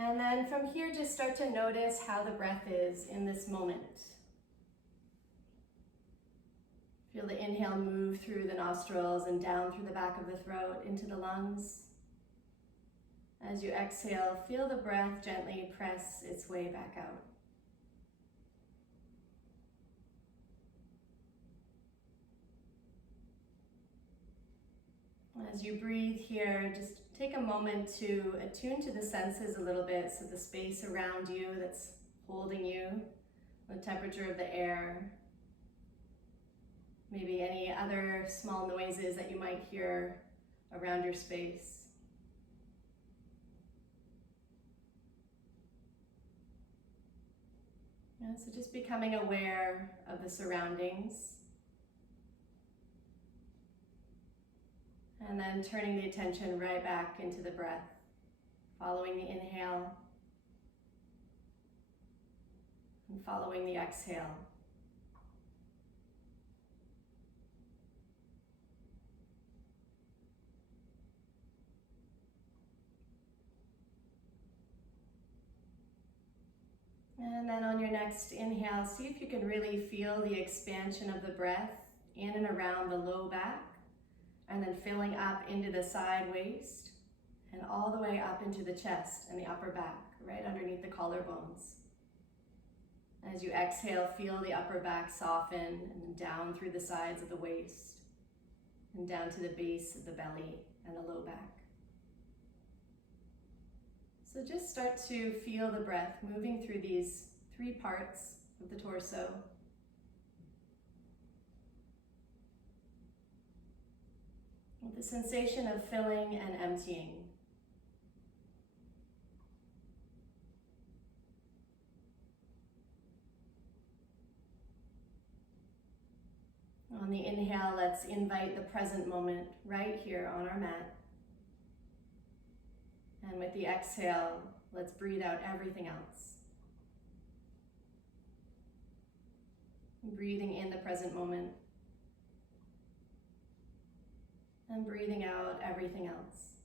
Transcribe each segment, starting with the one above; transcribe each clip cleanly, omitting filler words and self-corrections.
And then from here, just start to notice how the breath is in this moment. Feel the inhale move through the nostrils and down through the back of the throat into the lungs. As you exhale, feel the breath gently press its way back out. As you breathe here, just take a moment to attune to the senses a little bit, so the space around you that's holding you, the temperature of the air, maybe any other small noises that you might hear around your space. Yeah, so just becoming aware of the surroundings. And then turning the attention right back into the breath, following the inhale and following the exhale. And then on your next inhale, see if you can really feel the expansion of the breath in and around the low back, and then filling up into the side waist and all the way up into the chest and the upper back, right underneath the collarbones. As you exhale, feel the upper back soften and then down through the sides of the waist and down to the base of the belly and the low back. So just start to feel the breath moving through these three parts of the torso. With the sensation of filling and emptying. On the inhale, let's invite the present moment right here on our mat. And with the exhale, let's breathe out everything else. Breathing in the present moment. And breathing out everything else.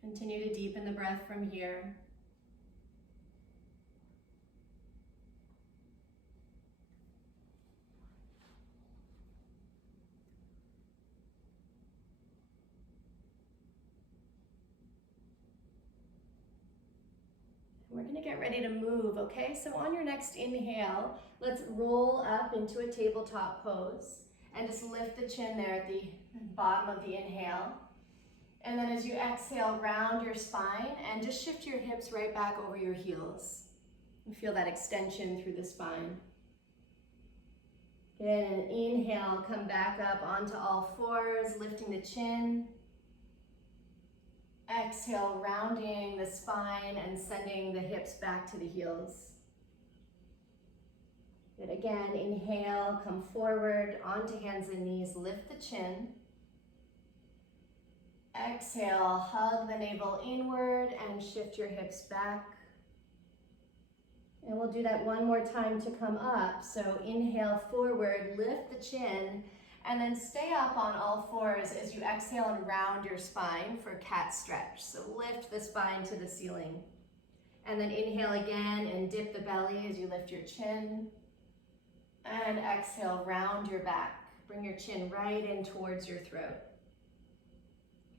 Continue to deepen the breath from here. We're going to get ready to move, okay? So on your next inhale, let's roll up into a tabletop pose and just lift the chin there at the bottom of the inhale. And then as you exhale, round your spine and just shift your hips right back over your heels. You feel that extension through the spine. Again, an inhale, come back up onto all fours, lifting the chin. Exhale, rounding the spine and sending the hips back to the heels. Good, again, inhale, come forward onto hands and knees, lift the chin. Exhale, hug the navel inward and shift your hips back. And we'll do that one more time to come up. So inhale forward, lift the chin, and then stay up on all fours as you exhale and round your spine for cat stretch. So lift the spine to the ceiling. And then inhale again and dip the belly as you lift your chin. And exhale, round your back. Bring your chin right in towards your throat.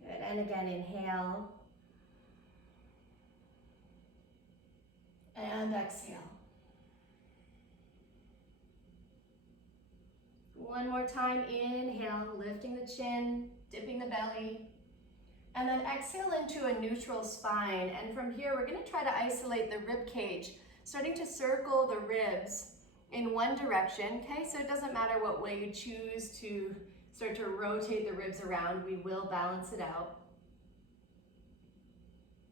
Good, and again, inhale. And exhale. One more time, inhale, lifting the chin, dipping the belly. And then exhale into a neutral spine. And from here, we're gonna try to isolate the rib cage, starting to circle the ribs in one direction, okay? So it doesn't matter what way you choose to start to rotate the ribs around, we will balance it out.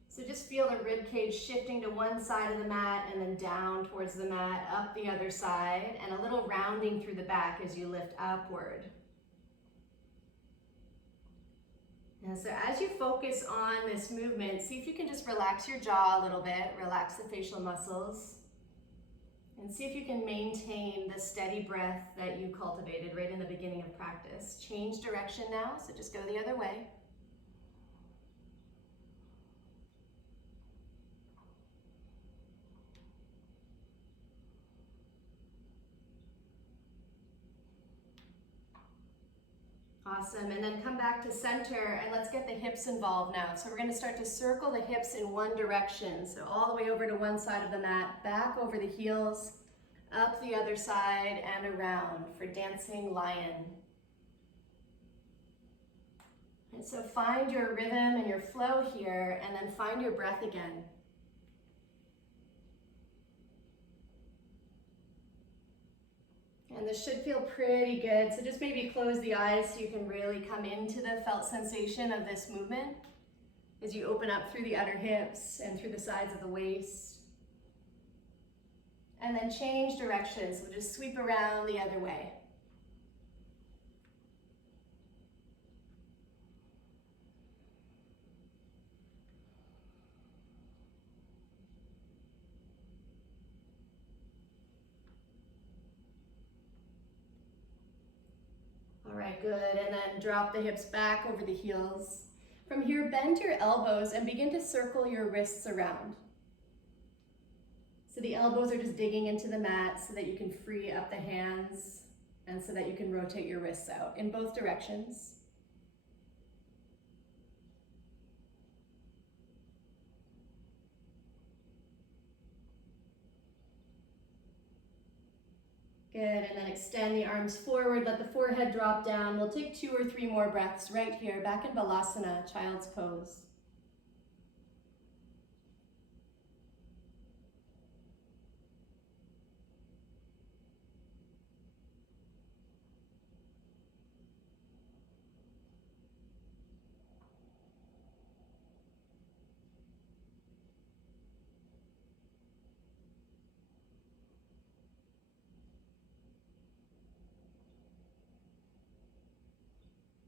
So just feel the rib cage shifting to one side of the mat and then down towards the mat, up the other side, and a little rounding through the back as you lift upward. And so as you focus on this movement, see if you can just relax your jaw a little bit, relax the facial muscles, and see if you can maintain the steady breath that you cultivated right in the beginning of practice. Change direction now, so just go the other way. Awesome, and then come back to center and let's get the hips involved now. So we're gonna start to circle the hips in one direction. So all the way over to one side of the mat, back over the heels, up the other side and around for dancing lion. And so find your rhythm and your flow here and then find your breath again. And this should feel pretty good. So just maybe close the eyes so you can really come into the felt sensation of this movement as you open up through the outer hips and through the sides of the waist. And then change direction, so just sweep around the other way. All right, good, and then drop the hips back over the heels. From here, bend your elbows and begin to circle your wrists around. So the elbows are just digging into the mat so that you can free up the hands and so that you can rotate your wrists out in both directions. Good, and then extend the arms forward, let the forehead drop down. We'll take 2 or 3 more breaths right here, back in Balasana, child's pose.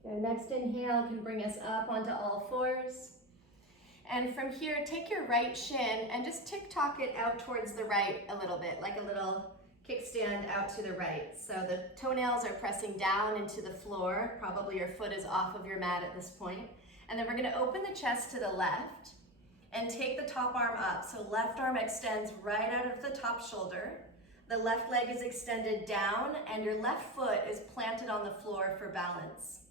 The next inhale can bring us up onto all fours. And from here, take your right shin and just tick-tock it out towards the right a little bit, like a little kickstand out to the right. So the toenails are pressing down into the floor. Probably your foot is off of your mat at this point. And then we're gonna open the chest to the left and take the top arm up. So left arm extends right out of the top shoulder. The left leg is extended down and your left foot is planted on the floor for balance.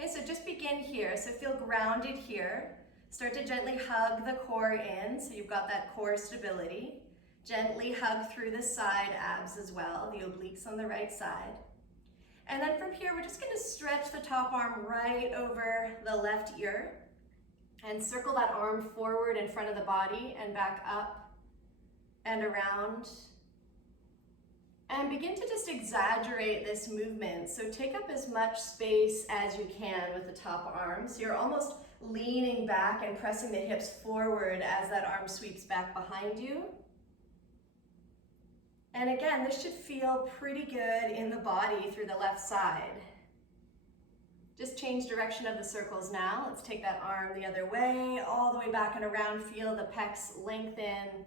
Okay, so just begin here. So feel grounded here. Start to gently hug the core in, so you've got that core stability. Gently hug through the side abs as well, the obliques on the right side. And then from here, we're just gonna stretch the top arm right over the left ear and circle that arm forward in front of the body and back up and around. And begin to just exaggerate this movement. So take up as much space as you can with the top arm. So you're almost leaning back and pressing the hips forward as that arm sweeps back behind you. And again, this should feel pretty good in the body through the left side. Just change direction of the circles now. Let's take that arm the other way, all the way back and around. Feel the pecs lengthen.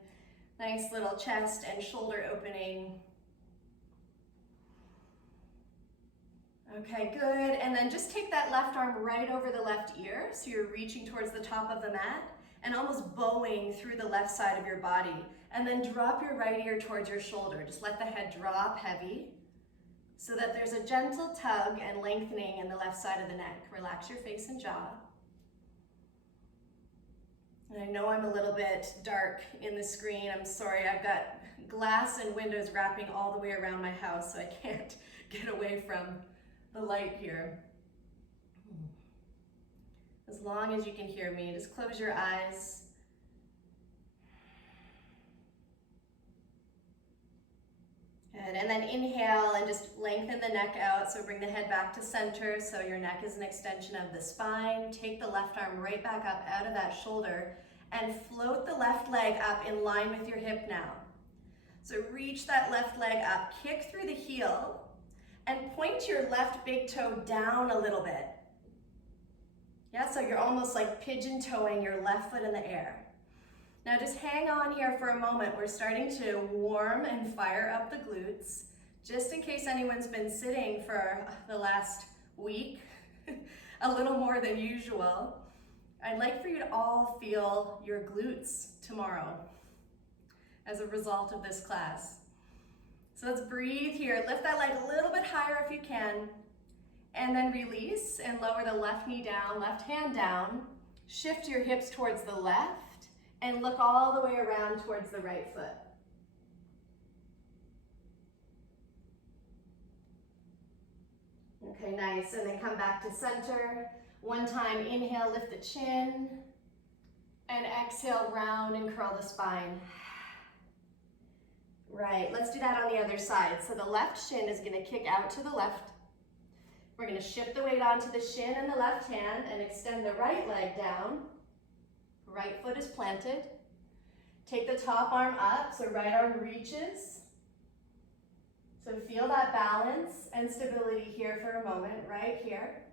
Nice little chest and shoulder opening. Okay, good. And then just take that left arm right over the left ear. So you're reaching towards the top of the mat and almost bowing through the left side of your body. And then drop your right ear towards your shoulder. Just let the head drop heavy so that there's a gentle tug and lengthening in the left side of the neck. Relax your face and jaw. And I know I'm a little bit dark in the screen. I'm sorry, I've got glass and windows wrapping all the way around my house, so I can't get away from the light here. As long as you can hear me, just close your eyes. Good, and then inhale and just lengthen the neck out. So bring the head back to center so your neck is an extension of the spine. Take the left arm right back up out of that shoulder and float the left leg up in line with your hip now. So reach that left leg up, kick through the heel, and point your left big toe down a little bit. Yeah, so you're almost like pigeon toeing your left foot in the air. Now just hang on here for a moment. We're starting to warm and fire up the glutes, just in case anyone's been sitting for the last week, a little more than usual. I'd like for you to all feel your glutes tomorrow as a result of this class. So let's breathe here. Lift that leg a little bit higher if you can, and then release and lower the left knee down, left hand down. Shift your hips towards the left and look all the way around towards the right foot. Okay, nice. And then come back to center. One time, inhale, lift the chin. And exhale, round and curl the spine. Right, let's do that on the other side. So the left shin is going to kick out to the left. We're going to shift the weight onto the shin and the left hand and extend the right leg down. Right foot is planted. Take the top arm up, so right arm reaches. So feel that balance and stability here for a moment, right here.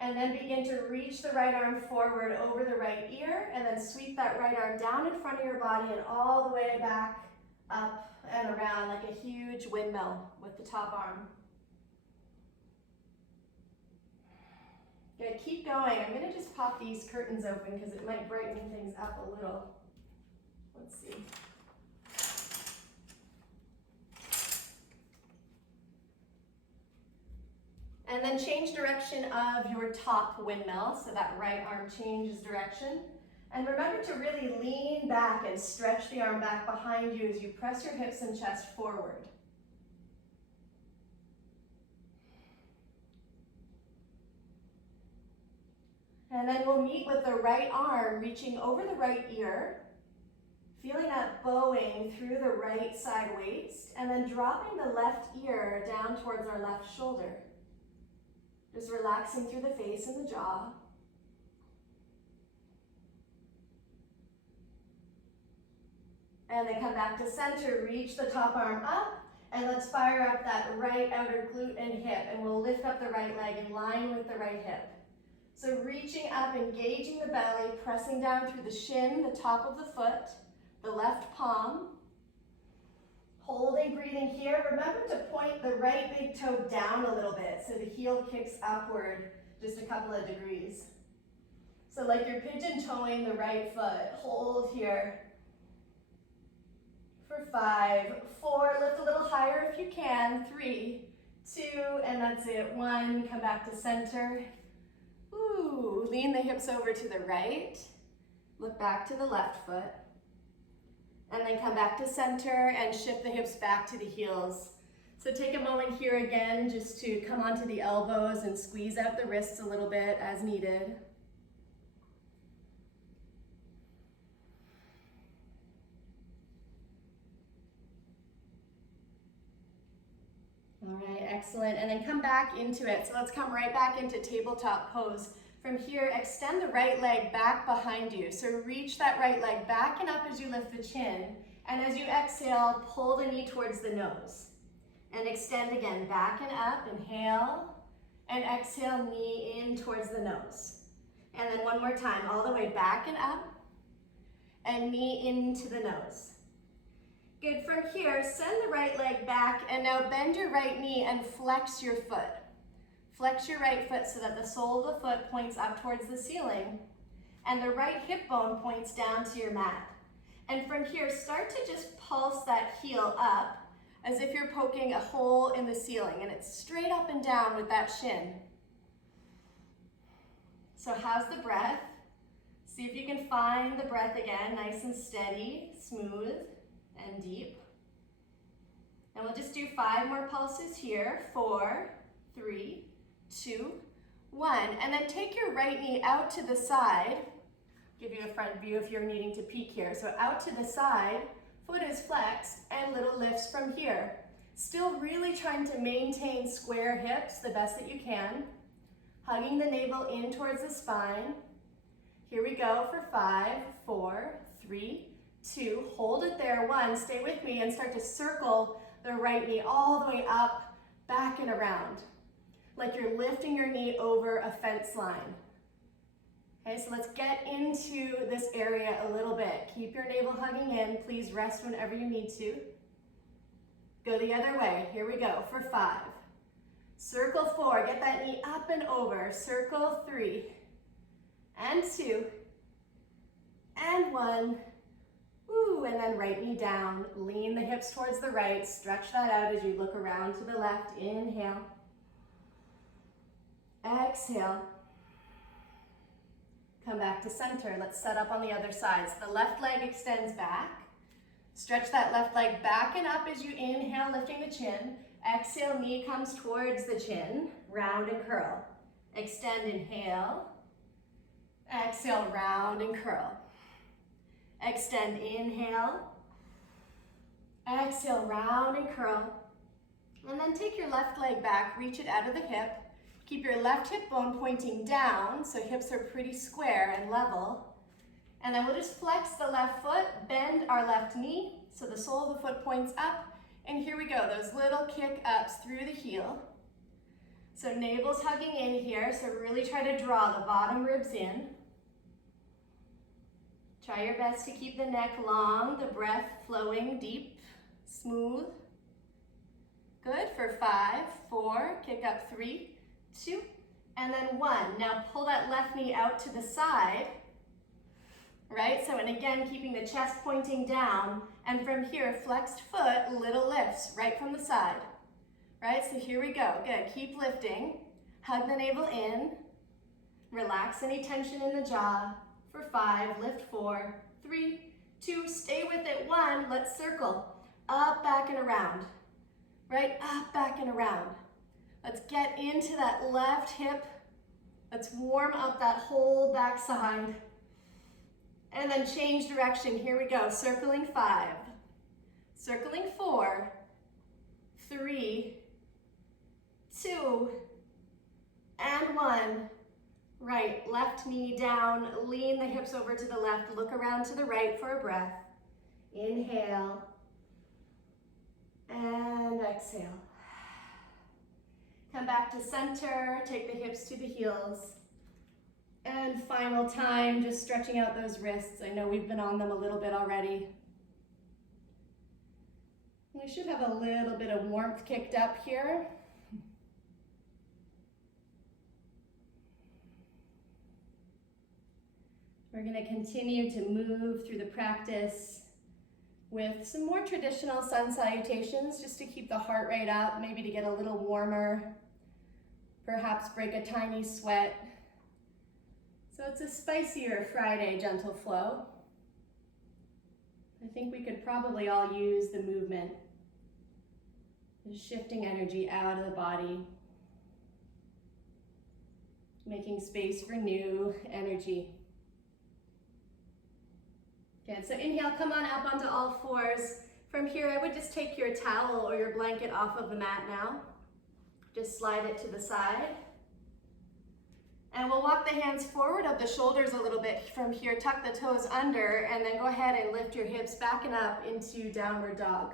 And then begin to reach the right arm forward over the right ear, and then sweep that right arm down in front of your body and all the way back, up and around like a huge windmill with the top arm. Good, keep going. I'm gonna just pop these curtains open because it might brighten things up a little. Let's see. And then change direction of your top windmill, so that right arm changes direction. And remember to really lean back and stretch the arm back behind you as you press your hips and chest forward. And then we'll meet with the right arm reaching over the right ear, feeling that bowing through the right side waist, and then dropping the left ear down towards our left shoulder. Just relaxing through the face and the jaw. And then come back to center, reach the top arm up, and let's fire up that right outer glute and hip, and we'll lift up the right leg in line with the right hip. So reaching up, engaging the belly, pressing down through the shin, the top of the foot, the left palm. Holding, breathing here. Remember to point the right big toe down a little bit so the heel kicks upward just a couple of degrees. So like you're pigeon toeing the right foot. Hold here for 5, 4, lift a little higher if you can, 3, 2, and that's it, 1, come back to center. Ooh, lean the hips over to the right, look back to the left foot. And then come back to center and shift the hips back to the heels. So take a moment here again just to come onto the elbows and squeeze out the wrists a little bit as needed. All right, excellent. And then come back into it. So let's come right back into tabletop pose. From here, extend the right leg back behind you. So reach that right leg back and up as you lift the chin. And as you exhale, pull the knee towards the nose. And extend again, back and up, inhale. And exhale, knee in towards the nose. And then one more time, all the way back and up. And knee into the nose. Good, from here, send the right leg back and now bend your right knee and flex your foot. Flex your right foot so that the sole of the foot points up towards the ceiling and the right hip bone points down to your mat. And from here, start to just pulse that heel up as if you're poking a hole in the ceiling, and it's straight up and down with that shin. So how's the breath? See if you can find the breath again, nice and steady, smooth and deep. And we'll just do 5 more pulses here. 4, 3, 2, 1. And then take your right knee out to the side. Give you a front view if you're needing to peek here. So out to the side, foot is flexed, and little lifts from here. Still really trying to maintain square hips the best that you can. Hugging the navel in towards the spine. Here we go for 5, 4, 3, 2, hold it there, 1, stay with me and start to circle the right knee all the way up, back and around. Like you're lifting your knee over a fence line. Okay, so let's get into this area a little bit. Keep your navel hugging in. Please rest whenever you need to. Go the other way. Here we go for 5. Circle 4. Get that knee up and over. Circle 3. And 2. And 1. Woo, and then right knee down. Lean the hips towards the right. Stretch that out as you look around to the left. Inhale. Exhale. Come back to center. Let's set up on the other side. So the left leg extends back. Stretch that left leg back and up as you inhale, lifting the chin. Exhale, knee comes towards the chin. Round and curl. Extend, inhale. Exhale, round and curl. Extend, inhale. Exhale, round and curl. And then take your left leg back, reach it out of the hip. Keep your left hip bone pointing down, so hips are pretty square and level. And then we'll just flex the left foot, bend our left knee, so the sole of the foot points up. And here we go, those little kick ups through the heel. So navel's hugging in here, so really try to draw the bottom ribs in. Try your best to keep the neck long, the breath flowing deep, smooth. Good, for 5, 4, kick up 3, 2, and then 1. Now pull that left knee out to the side, right? So, and again, keeping the chest pointing down, and from here, flexed foot, little lifts, right from the side, right? So here we go, good, keep lifting, hug the navel in, relax any tension in the jaw, for 5, lift 4, 3, 2, stay with it, 1, let's circle, up, back, and around, right, up, back, and around. Let's get into that left hip. Let's warm up that whole back side. And then change direction. Here we go. Circling 5. Circling 4. 3. 2. And 1. Right. Left knee down. Lean the hips over to the left. Look around to the right for a breath. Inhale. And exhale. Come back to center, take the hips to the heels. And final time, just stretching out those wrists. I know we've been on them a little bit already. We should have a little bit of warmth kicked up here. We're going to continue to move through the practice with some more traditional sun salutations, just to keep the heart rate up, maybe to get a little warmer, perhaps break a tiny sweat. So it's a spicier Friday gentle flow. I think we could probably all use the movement, the shifting energy out of the body, making space for new energy. Good, so inhale, come on up onto all fours. From here, I would just take your towel or your blanket off of the mat now. Just slide it to the side. And we'll walk the hands forward of the shoulders a little bit from here, tuck the toes under, and then go ahead and lift your hips back and up into downward dog.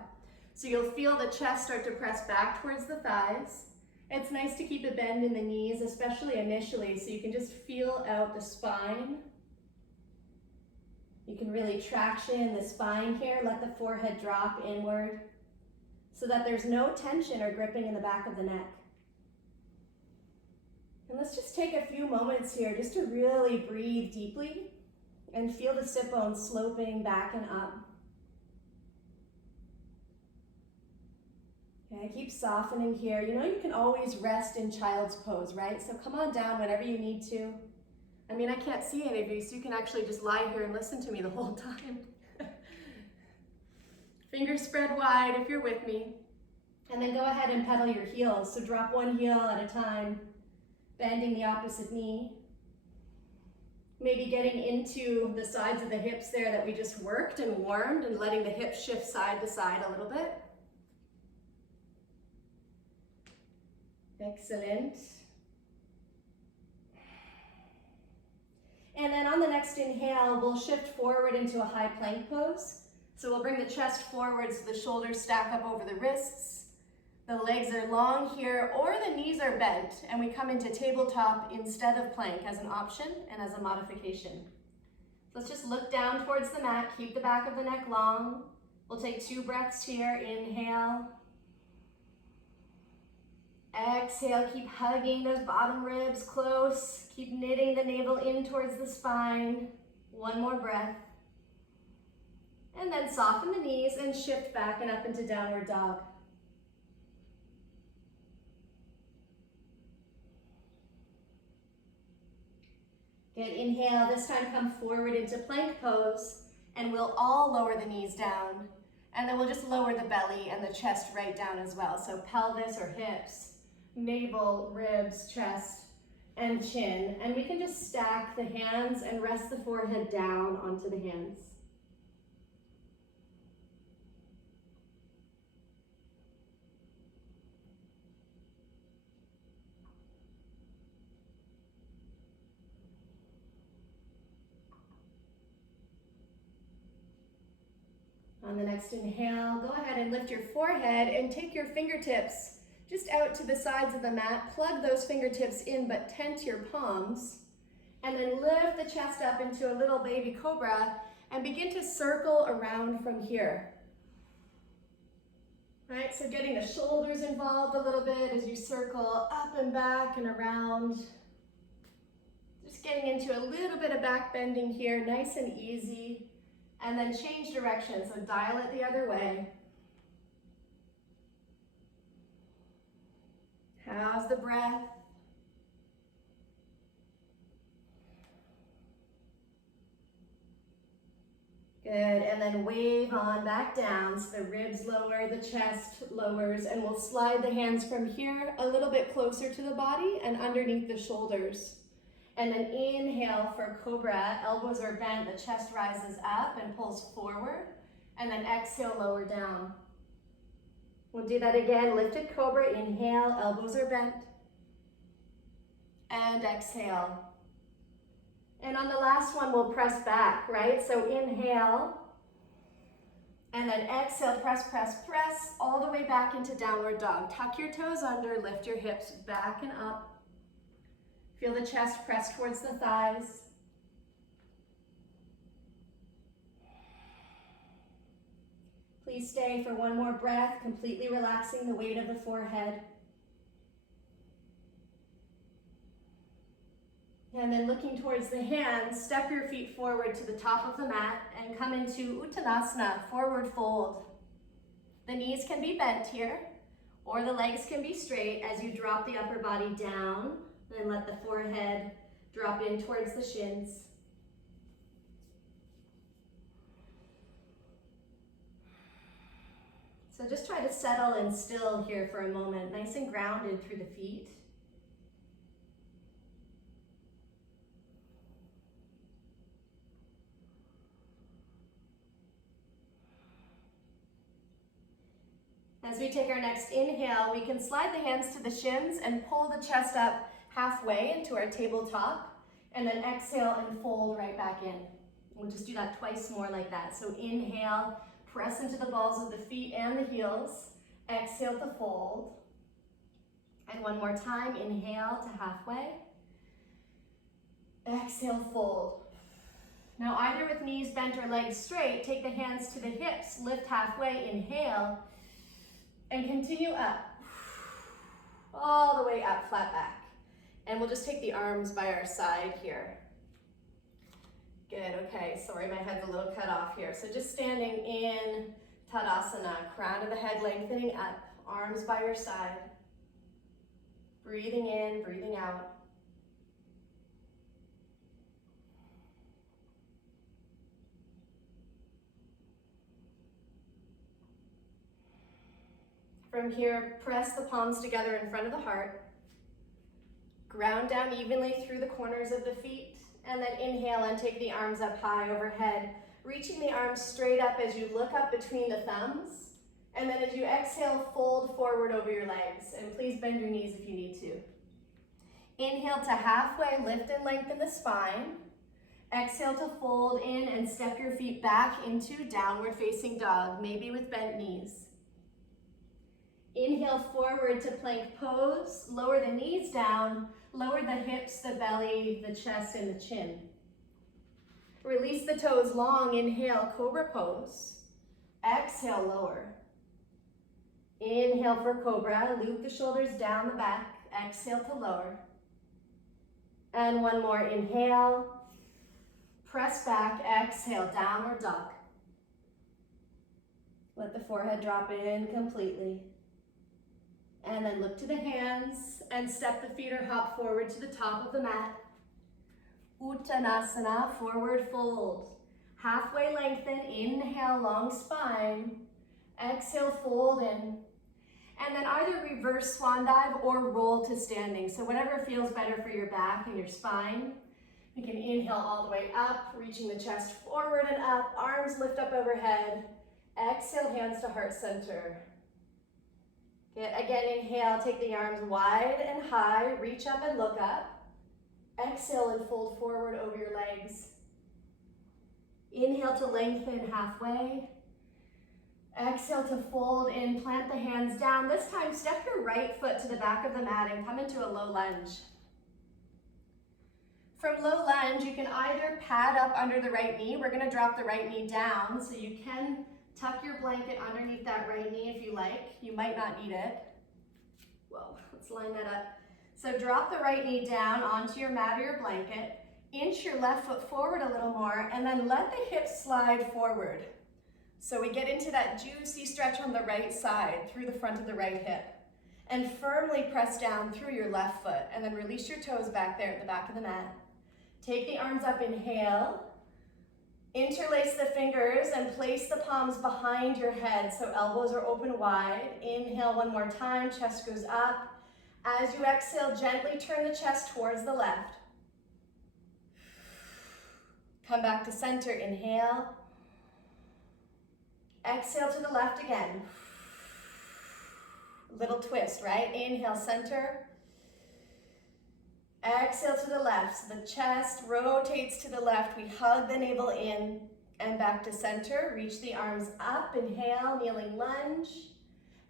So you'll feel the chest start to press back towards the thighs. It's nice to keep a bend in the knees, especially initially, so you can just feel out the spine. You can really traction the spine here, let the forehead drop inward so that there's no tension or gripping in the back of the neck. And let's just take a few moments here just to really breathe deeply and feel the sit bones sloping back and up. Okay, keep softening here. You know you can always rest in child's pose, right? So come on down whenever you need to. I mean, I can't see any of you, so you can actually just lie here and listen to me the whole time. Fingers spread wide if you're with me. And then go ahead and pedal your heels. So drop one heel at a time, bending the opposite knee. Maybe getting into the sides of the hips there that we just worked and warmed, and letting the hips shift side to side a little bit. Excellent. And then on the next inhale, we'll shift forward into a high plank pose. So we'll bring the chest forward so the shoulders stack up over the wrists. The legs are long here, or the knees are bent, and we come into tabletop instead of plank as an option and as a modification. So let's just look down towards the mat, keep the back of the neck long. We'll take 2 breaths here, inhale. Exhale, keep hugging those bottom ribs close. Keep knitting the navel in towards the spine. 1 more breath. And then soften the knees and shift back and up into downward dog. Good, inhale, this time come forward into plank pose, and we'll all lower the knees down. And then we'll just lower the belly and the chest right down as well. So pelvis or hips, navel, ribs, chest, and chin. And we can just stack the hands and rest the forehead down onto the hands. On the next inhale, go ahead and lift your forehead and take your fingertips just out to the sides of the mat. Plug those fingertips in, but tent your palms. And then lift the chest up into a little baby cobra and begin to circle around from here. Right, so getting the shoulders involved a little bit as you circle up and back and around. Just getting into a little bit of back bending here, nice and easy. And then change direction, so dial it the other way. How's the breath? Good, and then wave on back down, so the ribs lower, the chest lowers, and we'll slide the hands from here a little bit closer to the body and underneath the shoulders. And then inhale for cobra, elbows are bent, the chest rises up and pulls forward. And then exhale, lower down. We'll do that again, lifted cobra, inhale, elbows are bent. And exhale. And on the last one, we'll press back, right? So inhale, and then exhale, press, press, press, all the way back into downward dog. Tuck your toes under, lift your hips back and up. Feel the chest press towards the thighs. Please stay for 1 more breath, completely relaxing the weight of the forehead. And then looking towards the hands, step your feet forward to the top of the mat and come into Uttanasana, forward fold. The knees can be bent here, or the legs can be straight as you drop the upper body down. Then let the forehead drop in towards the shins. So just try to settle and still here for a moment, nice and grounded through the feet. As we take our next inhale, we can slide the hands to the shins and pull the chest up halfway into our tabletop, and then exhale and fold right back in. We'll just do that twice more like that. So inhale, press into the balls of the feet and the heels. Exhale to fold. And 1 more time, inhale to halfway. Exhale, fold. Now either with knees bent or legs straight, take the hands to the hips, lift halfway, inhale, and continue up. All the way up, flat back. And we'll just take the arms by our side here. Good, okay, sorry, my head's a little cut off here. So just standing in Tadasana, crown of the head lengthening up, arms by your side. Breathing in, breathing out. From here, press the palms together in front of the heart. Ground down evenly through the corners of the feet, and then inhale and take the arms up high overhead, reaching the arms straight up as you look up between the thumbs, and then as you exhale, fold forward over your legs, and please bend your knees if you need to. Inhale to halfway, lift and lengthen the spine. Exhale to fold in and step your feet back into downward facing dog, maybe with bent knees. Inhale forward to plank pose. Lower the knees down. Lower the hips, the belly, the chest, and the chin. Release the toes long. Inhale, cobra pose. Exhale, lower. Inhale for cobra. Loop the shoulders down the back. Exhale to lower. And one more. Inhale. Press back. Exhale, downward dog. Let the forehead drop in completely. And then look to the hands and step the feet or hop forward to the top of the mat. Uttanasana, forward fold. Halfway lengthen, inhale, long spine. Exhale, fold in. And then either reverse swan dive or roll to standing. So whatever feels better for your back and your spine. You can inhale all the way up, reaching the chest forward and up. Arms lift up overhead. Exhale, hands to heart center. Good. Again, inhale, take the arms wide and high. Reach up and look up. Exhale and fold forward over your legs. Inhale to lengthen halfway. Exhale to fold in, plant the hands down. This time, step your right foot to the back of the mat and come into a low lunge. From low lunge, you can either pad up under the right knee. We're gonna drop the right knee down, so you can tuck your blanket underneath that right knee if you like. You might not need it. Whoa, let's line that up. So drop the right knee down onto your mat or your blanket. Inch your left foot forward a little more, and then let the hips slide forward. So we get into that juicy stretch on the right side through the front of the right hip. And firmly press down through your left foot, and then release your toes back there at the back of the mat. Take the arms up, inhale. Interlace the fingers and place the palms behind your head so elbows are open wide. Inhale one more time, chest goes up. As you exhale, gently turn the chest towards the left. Come back to center, inhale. Exhale to the left again. Little twist, right? Inhale, center. Exhale to the left, so the chest rotates to the left. We hug the navel in and back to center. Reach the arms up, inhale, kneeling lunge.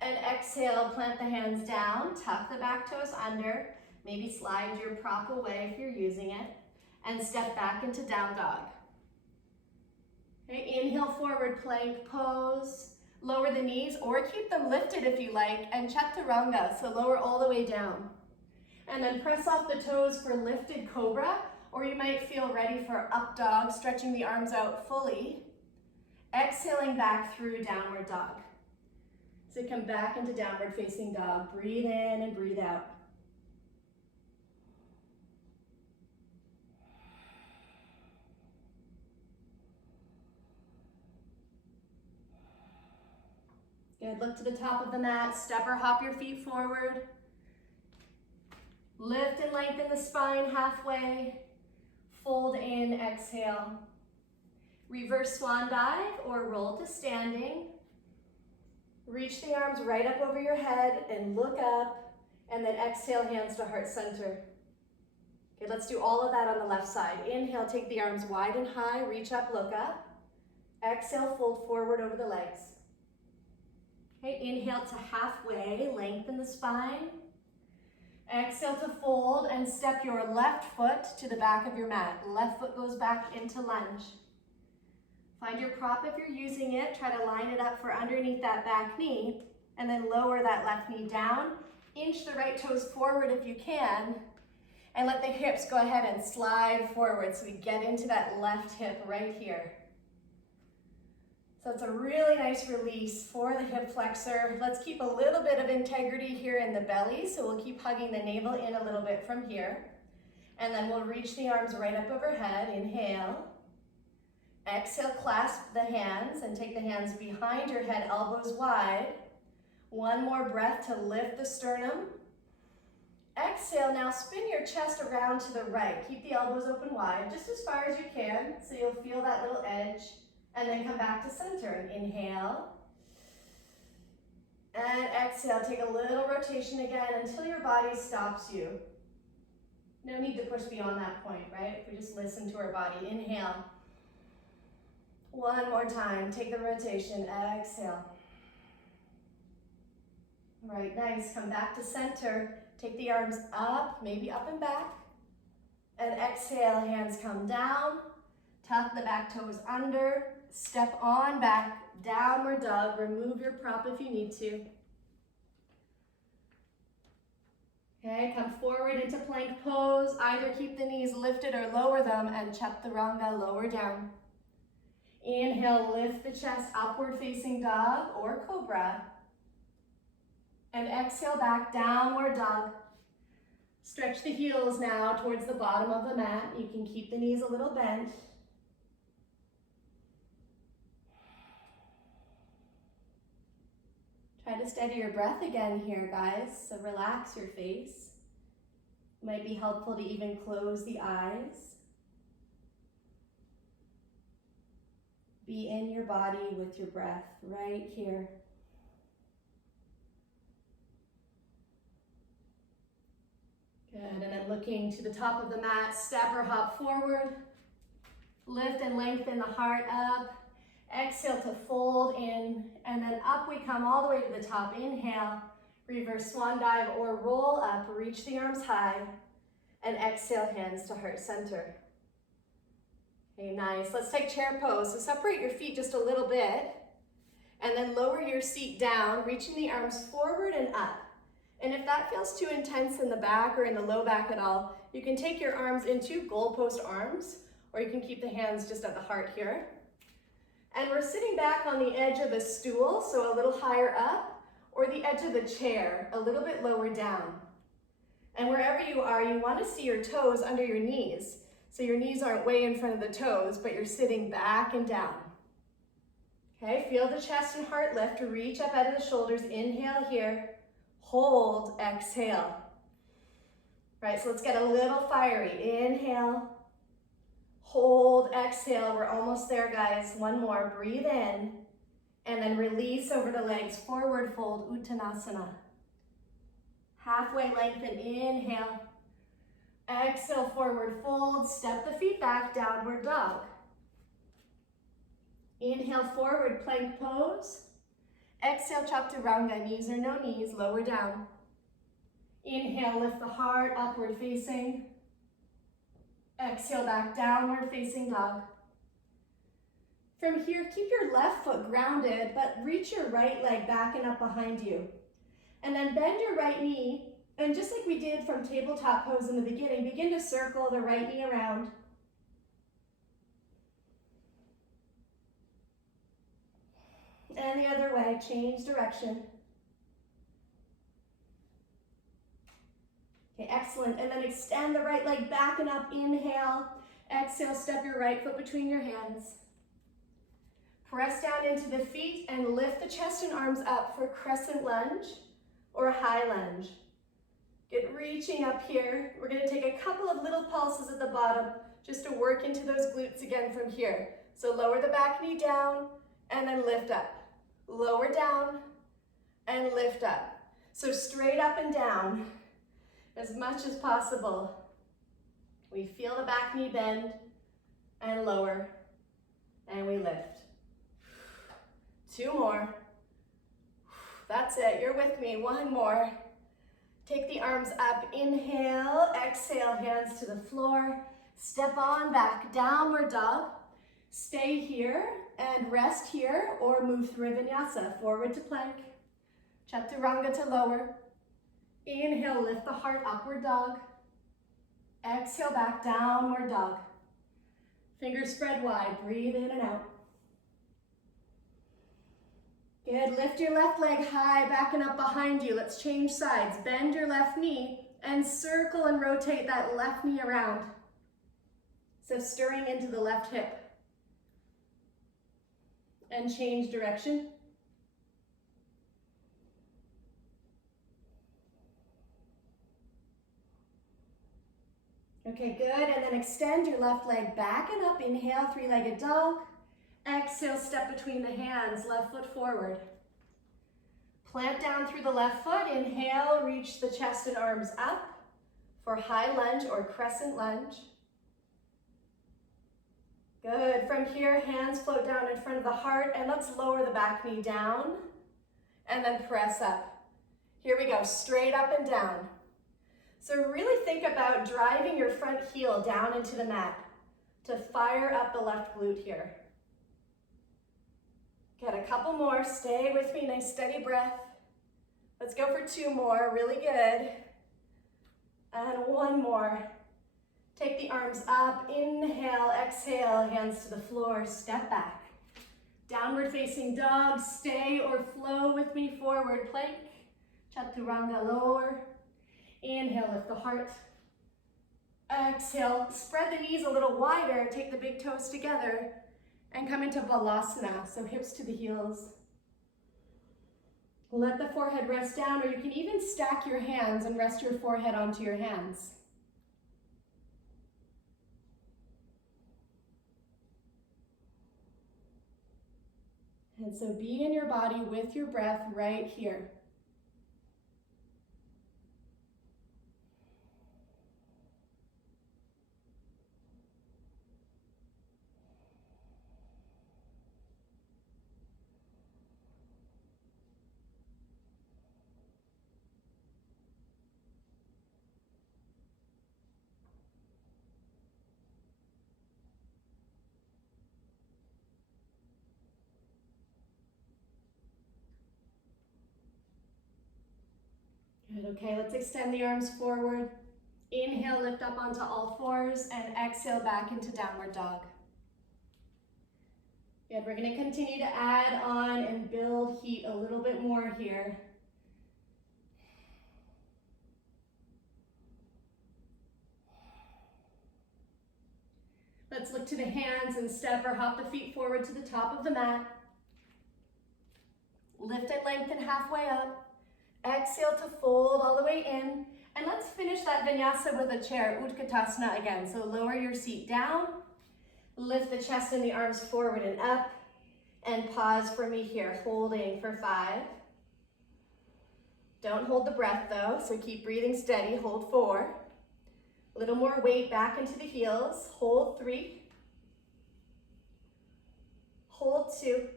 And exhale, plant the hands down, tuck the back toes under. Maybe slide your prop away if you're using it. And step back into down dog. Okay, inhale, forward plank pose. Lower the knees or keep them lifted if you like. And chaturanga, so lower all the way down. And then press off the toes for lifted cobra, or you might feel ready for up dog, stretching the arms out fully. Exhaling back through downward dog. So come back into downward facing dog. Breathe in and breathe out. Good, look to the top of the mat, step or hop your feet forward. Lift and lengthen the spine halfway. Fold in, exhale. Reverse swan dive or roll to standing. Reach the arms right up over your head and look up, and then exhale, hands to heart center. Okay, let's do all of that on the left side. Inhale, take the arms wide and high, reach up, look up. Exhale, fold forward over the legs. Okay, inhale to halfway, lengthen the spine. Exhale to fold and step your left foot to the back of your mat. Left foot goes back into lunge. Find your prop if you're using it. Try to line it up for underneath that back knee, and then lower that left knee down. Inch the right toes forward if you can, and let the hips go ahead and slide forward so we get into that left hip right here. So it's a really nice release for the hip flexor. Let's keep a little bit of integrity here in the belly, so we'll keep hugging the navel in a little bit from here. And then we'll reach the arms right up overhead. Inhale. Exhale, clasp the hands and take the hands behind your head, elbows wide. One more breath to lift the sternum. Exhale, now spin your chest around to the right. Keep the elbows open wide, just as far as you can, so you'll feel that little edge. And then come back to center and inhale. And exhale, take a little rotation again until your body stops you. No need to push beyond that point, right? If we just listen to our body. Inhale. One more time, take the rotation, exhale. All right, nice. Come back to center. Take the arms up, maybe up and back. And exhale, hands come down. Tuck the back toes under. Step on back, downward dog. Remove your prop if you need to. Okay, come forward into plank pose. Either keep the knees lifted or lower them, and chaturanga, lower down. Inhale, lift the chest, upward facing dog or cobra. And exhale back, downward dog. Stretch the heels now towards the bottom of the mat. You can keep the knees a little bent. Try to steady your breath again here, guys. So relax your face. It might be helpful to even close the eyes. Be in your body with your breath right here. Good, and then looking to the top of the mat, step or hop forward. Lift and lengthen the heart up. Exhale to fold in, and then up we come all the way to the top. Inhale, reverse swan dive or roll up, reach the arms high, and exhale, hands to heart center. Okay, nice. Let's take chair pose. So separate your feet just a little bit, and then lower your seat down, reaching the arms forward and up. And if that feels too intense in the back or in the low back at all, you can take your arms into goalpost arms, or you can keep the hands just at the heart here. And we're sitting back on the edge of the stool, so a little higher up, or the edge of the chair, a little bit lower down. And wherever you are, you want to see your toes under your knees. So your knees aren't way in front of the toes, but you're sitting back and down. Okay, feel the chest and heart lift. Reach up out of the shoulders. Inhale here. Hold, exhale. Right, so let's get a little fiery. Inhale. Hold, exhale. We're almost there, guys. One more. Breathe in. And then release over the legs. Forward fold, Uttanasana. Halfway lengthen. Inhale. Exhale, forward fold. Step the feet back, downward dog. Inhale, forward plank pose. Exhale, chaturanga. Knees or no knees, lower down. Inhale, lift the heart, upward facing. Exhale, back, downward facing dog. From here, keep your left foot grounded, but reach your right leg back and up behind you. And then bend your right knee, and just like we did from tabletop pose in the beginning, begin to circle the right knee around. And the other way, change direction. Okay, excellent. And then extend the right leg back and up. Inhale. Exhale, step your right foot between your hands. Press down into the feet and lift the chest and arms up for crescent lunge or a high lunge. Get reaching up here. We're going to take a couple of little pulses at the bottom just to work into those glutes again from here. So lower the back knee down and then lift up. Lower down and lift up. So straight up and down as much as possible. We feel the back knee bend and lower, and we lift. 2 more. That's it, you're with me. 1 more. Take the arms up, inhale, exhale, hands to the floor. Step on back, downward dog. Stay here and rest here or move through a vinyasa. Forward to plank, chaturanga to lower. Inhale, lift the heart, upward dog. Exhale, back, downward dog. Fingers spread wide, breathe in and out. Good, lift your left leg high, back and up behind you. Let's change sides. Bend your left knee and circle and rotate that left knee around. So stirring into the left hip. And change direction. Okay, good, and then extend your left leg back and up. Inhale, 3-legged dog. Exhale, step between the hands, left foot forward. Plant down through the left foot. Inhale, reach the chest and arms up for high lunge or crescent lunge. Good, from here, hands float down in front of the heart, and let's lower the back knee down, and then press up. Here we go, straight up and down. So really think about driving your front heel down into the mat to fire up the left glute here. Get a couple more, stay with me, nice steady breath. Let's go for 2 more, really good. And 1 more. Take the arms up, inhale, exhale, hands to the floor, step back. Downward facing dog, stay or flow with me, forward plank. Chaturanga lower. Inhale, lift the heart. Exhale, spread the knees a little wider, take the big toes together, and come into Balasana, so hips to the heels. Let the forehead rest down, or you can even stack your hands and rest your forehead onto your hands. And so be in your body with your breath right here. Good, okay, let's extend the arms forward. Inhale, lift up onto all fours, and exhale back into downward dog. Good, we're gonna continue to add on and build heat a little bit more here. Let's look to the hands and step or hop the feet forward to the top of the mat. Lift and lengthen halfway up. Exhale to fold all the way in. And let's finish that vinyasa with a chair, Utkatasana again. So lower your seat down, lift the chest and the arms forward and up, and pause for me here, holding for 5. Don't hold the breath though, so keep breathing steady, hold 4. A little more weight back into the heels, hold 3. Hold 2.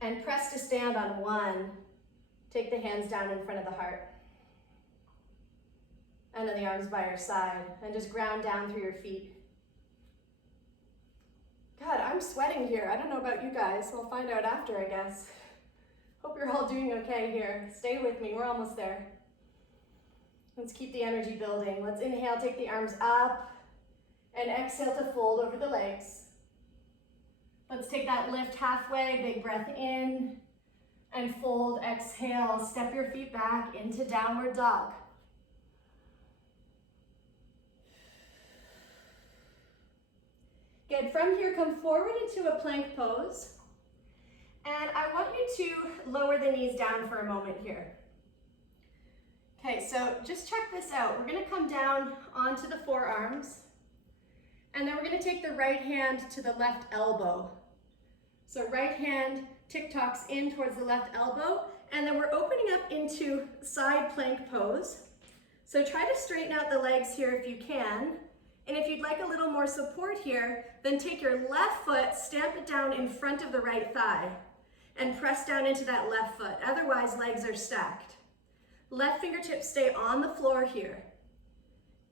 And press to stand on 1. Take the hands down in front of the heart. And then the arms by your side. And just ground down through your feet. God, I'm sweating here. I don't know about you guys. I'll find out after, I guess. Hope you're all doing okay here. Stay with me. We're almost there. Let's keep the energy building. Let's inhale, take the arms up. And exhale to fold over the legs. Let's take that lift halfway. Big breath in. And fold, exhale, step your feet back into downward dog. Good, from here come forward into a plank pose. And I want you to lower the knees down for a moment here. Okay, so just check this out. We're gonna come down onto the forearms. And then we're gonna take the right hand to the left elbow. So right hand tick-tocks in towards the left elbow, and then we're opening up into side plank pose. So try to straighten out the legs here if you can, and if you'd like a little more support here, then take your left foot, stamp it down in front of the right thigh, and press down into that left foot. Otherwise, legs are stacked. Left fingertips stay on the floor here.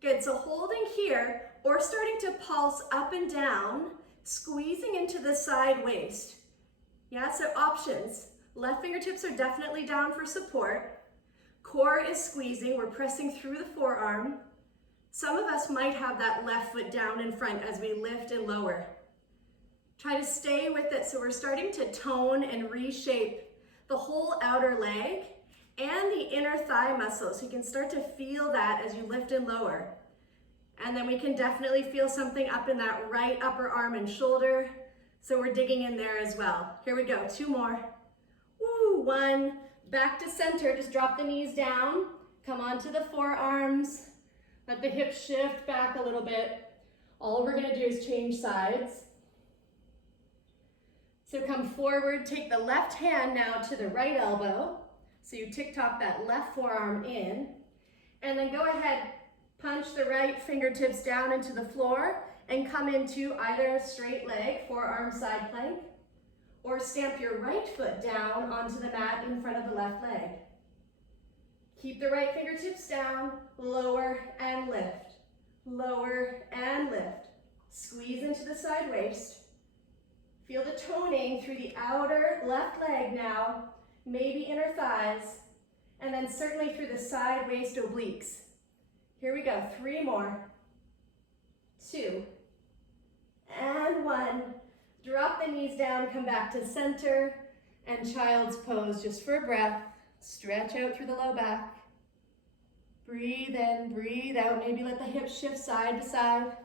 Good, so holding here, or starting to pulse up and down, squeezing into the side waist. Yeah, so options. Left fingertips are definitely down for support. Core is squeezing, we're pressing through the forearm. Some of us might have that left foot down in front as we lift and lower. Try to stay with it, so we're starting to tone and reshape the whole outer leg and the inner thigh muscles. So you can start to feel that as you lift and lower. And then we can definitely feel something up in that right upper arm and shoulder. So we're digging in there as well. Here we go, 2 more. Woo, 1, back to center, just drop the knees down, come onto the forearms, let the hips shift back a little bit. All we're gonna do is change sides. So come forward, take the left hand now to the right elbow. So you tick-tock that left forearm in, and then go ahead, punch the right fingertips down into the floor, and come into either a straight leg, forearm side plank, or stamp your right foot down onto the mat in front of the left leg. Keep the right fingertips down, lower and lift, lower and lift. Squeeze into the side waist. Feel the toning through the outer left leg now, maybe inner thighs, and then certainly through the side waist obliques. Here we go, 3 more, 2, and 1. Drop the knees down, come back to center, and child's pose just for a breath. Stretch out through the low back. Breathe in, breathe out. Maybe let the hips shift side to side.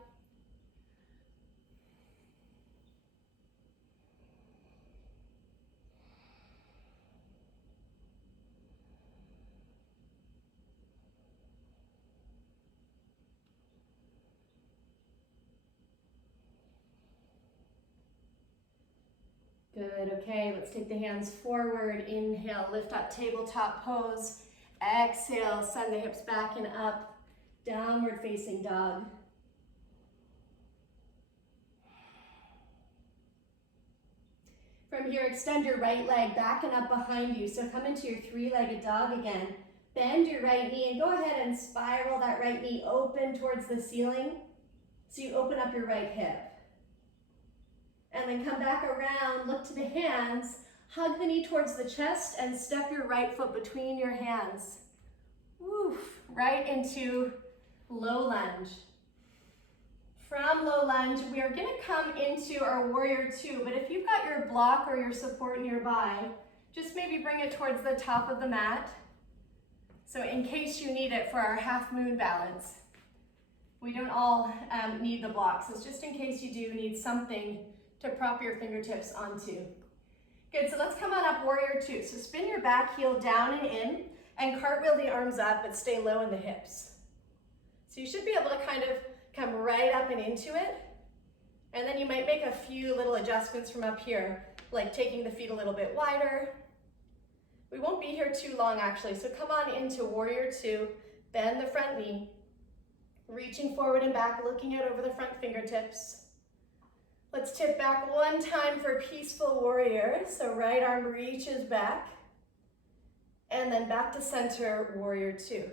Good, okay, let's take the hands forward. Inhale, lift up, tabletop pose. Exhale, send the hips back and up. Downward facing dog. From here, extend your right leg back and up behind you. So come into your 3-legged dog again. Bend your right knee and go ahead and spiral that right knee open towards the ceiling. So you open up your right hip. And then come back around, look to the hands, hug the knee towards the chest and step your right foot between your hands. Woof, right into low lunge. From low lunge, we are gonna come into our warrior 2, but if you've got your block or your support nearby, just maybe bring it towards the top of the mat. So in case you need it for our half moon balance. We don't all need the blocks. It's just in case you do need something to prop your fingertips onto. Good, so let's come on up, warrior 2. So spin your back heel down and in, and cartwheel the arms up, but stay low in the hips. So you should be able to kind of come right up and into it, and then you might make a few little adjustments from up here, like taking the feet a little bit wider. We won't be here too long actually, so come on into warrior 2, bend the front knee, reaching forward and back, looking out over the front fingertips. Let's tip back one time for peaceful warrior. So right arm reaches back, and then back to center, warrior 2.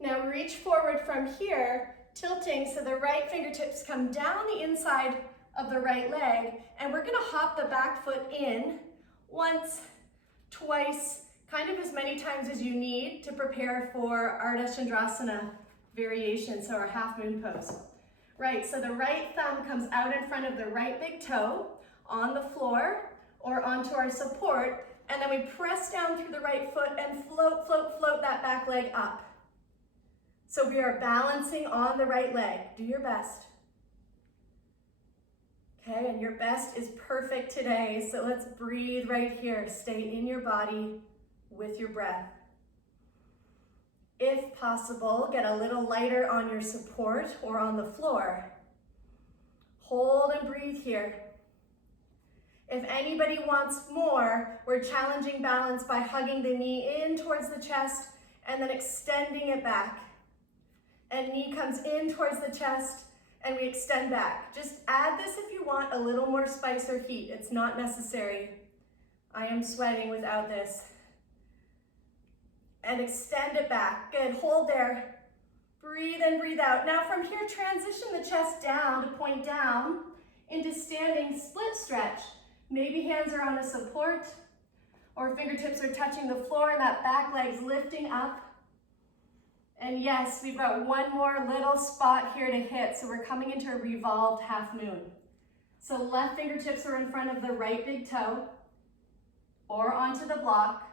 Now reach forward from here, tilting so the right fingertips come down the inside of the right leg, and we're gonna hop the back foot in once, twice, kind of as many times as you need to prepare for Ardha Chandrasana variation, so our half moon pose. Right, so the right thumb comes out in front of the right big toe on the floor or onto our support, and then we press down through the right foot and float, float, float that back leg up. So we are balancing on the right leg. Do your best. Okay, and your best is perfect today, so let's breathe right here. Stay in your body with your breath. If possible, get a little lighter on your support or on the floor. Hold and breathe here. If anybody wants more, we're challenging balance by hugging the knee in towards the chest and then extending it back. And knee comes in towards the chest and we extend back. Just add this if you want a little more spice or heat. It's not necessary. I am sweating without this. And extend it back. Good, hold there. Breathe in, breathe out. Now from here, transition the chest down to point down into standing split stretch. Maybe hands are on a support or fingertips are touching the floor and that back leg's lifting up. And yes, we've got one more little spot here to hit. So we're coming into a revolved half moon. So left fingertips are in front of the right big toe or onto the block.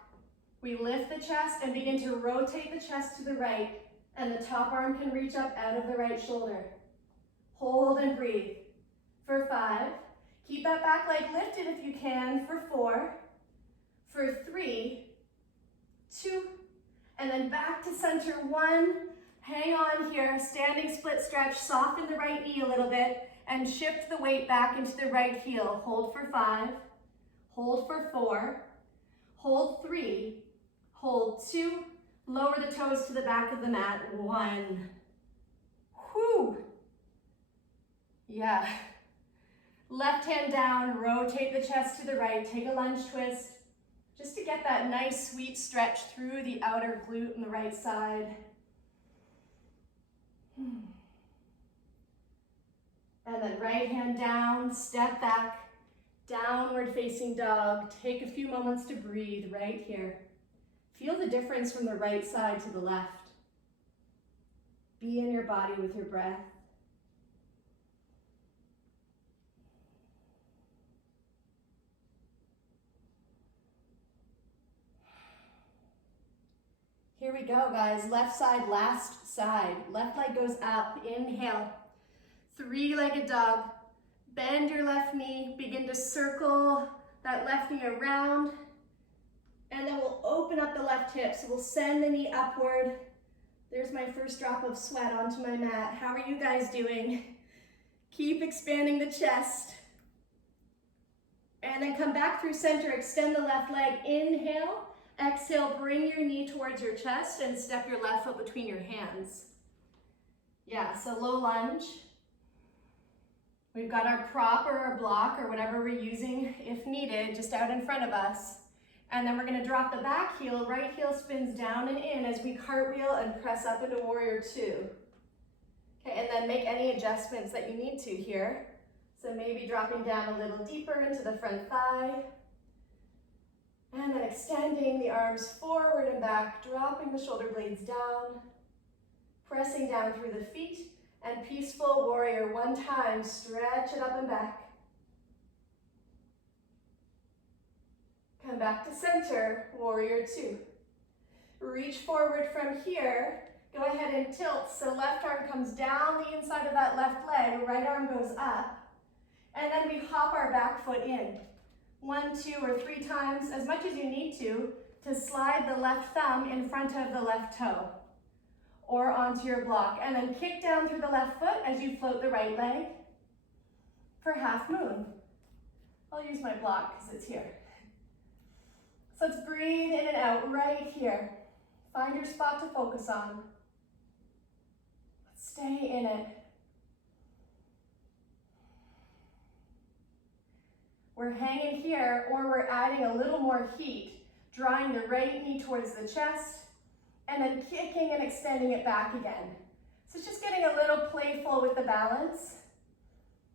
We lift the chest and begin to rotate the chest to the right, and the top arm can reach up out of the right shoulder. Hold and breathe. For 5, keep that back leg lifted if you can, for 4, for 3, 2, and then back to center 1. Hang on here, standing split stretch, soften the right knee a little bit, and shift the weight back into the right heel. Hold for 5, hold for 4, hold 3, hold 2, lower the toes to the back of the mat, 1. Whew. Yeah. Left hand down, rotate the chest to the right, take a lunge twist. just to get that nice sweet stretch through the outer glute on the right side. And then right hand down, step back, downward facing dog. Take a few moments to breathe right here. Feel the difference from the right side to the left. Be in your body with your breath. Here we go, guys. Left side, last side. Left leg goes up. Inhale. Three-legged dog. Bend your left knee. Begin to circle that left knee around. And then we'll open up the left hip. So we'll send the knee upward. There's my first drop of sweat onto my mat. How are you guys doing? Keep expanding the chest. And then come back through center. Extend the left leg. Inhale. Exhale, bring your knee towards your chest and step your left foot between your hands. Yeah, so low lunge. We've got our prop or our block or whatever we're using, if needed, just out in front of us. And then we're gonna drop the back heel, right heel spins down and in as we cartwheel and press up into warrior two. Okay, and then make any adjustments that you need to here. So maybe dropping down a little deeper into the front thigh. And then extending the arms forward and back, dropping the shoulder blades down, pressing down through the feet, and peaceful warrior one time, stretch it up and back. Come back to center, warrior two. Reach forward from here, go ahead and tilt, so left arm comes down the inside of that left leg, right arm goes up, and then we hop our back foot in. 1, 2, or 3 times, as much as you need to slide the left thumb in front of the left toe or onto your block. And then kick down through the left foot as you float the right leg for half moon. I'll use my block because it's here. So let's breathe in and out right here. Find your spot to focus on. Stay in it. We're hanging here, or we're adding a little more heat, drawing the right knee towards the chest, and then kicking and extending it back again. So it's just getting a little playful with the balance,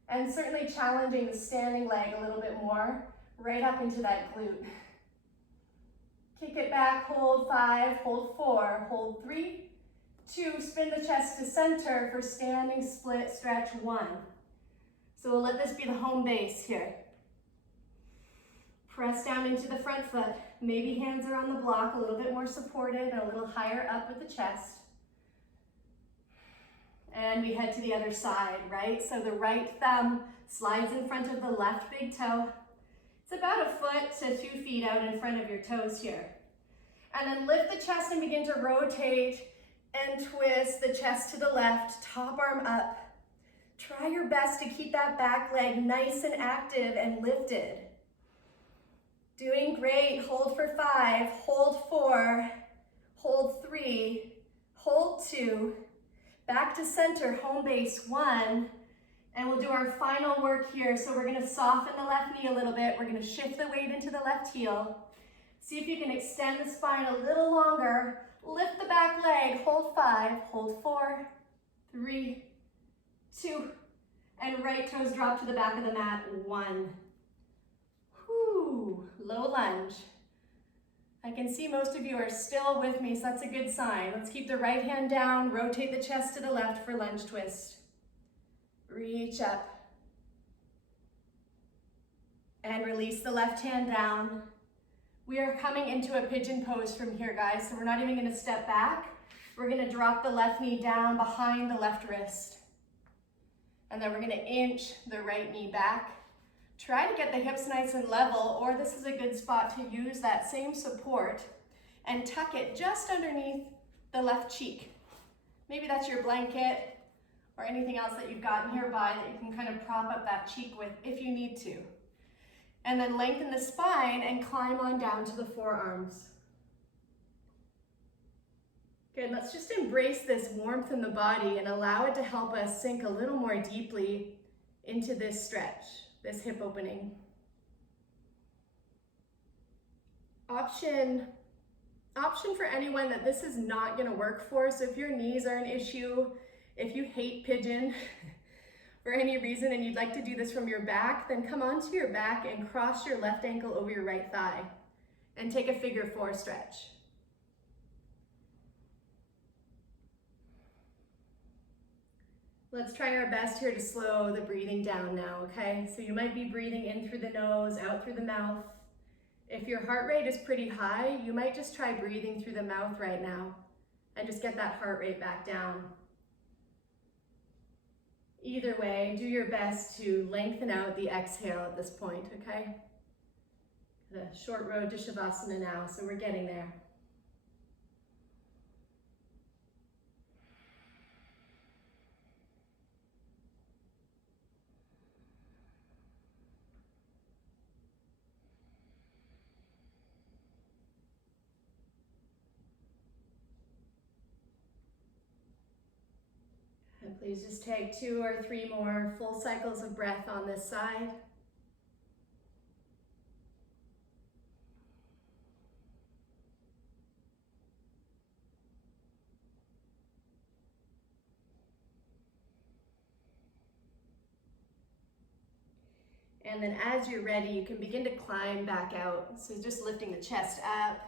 and certainly challenging the standing leg a little bit more, right up into that glute. Kick it back, hold 5, hold 4, hold 3, 2, spin the chest to center for standing split stretch 1. So we'll let this be the home base here. Press down into the front foot. Maybe hands are on the block, a little bit more supported, a little higher up with the chest. And we head to the other side, right? So the right thumb slides in front of the left big toe. It's about 1 foot to 2 feet out in front of your toes here. And then lift the chest and begin to rotate and twist the chest to the left, top arm up. Try your best to keep that back leg nice and active and lifted. Doing great. Hold for 5, hold 4, hold 3, hold 2, back to center, home base 1, and we'll do our final work here. So we're gonna soften the left knee a little bit. We're gonna shift the weight into the left heel. See if you can extend the spine a little longer. Lift the back leg, hold 5, hold 4, 3, 2, and right toes drop to the back of the mat, 1. Whew, low lunge. I can see most of you are still with me, so that's a good sign. Let's keep the right hand down, rotate the chest to the left for lunge twist. Reach up. And release the left hand down. We are coming into a pigeon pose from here, guys, so we're not even gonna step back. We're gonna drop the left knee down behind the left wrist. And then we're gonna inch the right knee back. Try to get the hips nice and level, or this is a good spot to use that same support and tuck it just underneath the left cheek. Maybe that's your blanket or anything else that you've got nearby that you can kind of prop up that cheek with if you need to. And then lengthen the spine and climb on down to the forearms. Good, let's just embrace this warmth in the body and allow it to help us sink a little more deeply into this stretch. This hip opening. Option for anyone that this is not going to work for. So if your knees are an issue, if you hate pigeon for any reason and you'd like to do this from your back, then come onto your back and cross your left ankle over your right thigh and take a figure 4 stretch. Let's try our best here to slow the breathing down now, okay? So you might be breathing in through the nose, out through the mouth. If your heart rate is pretty high, you might just try breathing through the mouth right now and just get that heart rate back down. Either way, do your best to lengthen out the exhale at this point, okay? The short road to Shavasana now, so we're getting there. And please just take 2 or 3 more full cycles of breath on this side. And then as you're ready, you can begin to climb back out. So just lifting the chest up.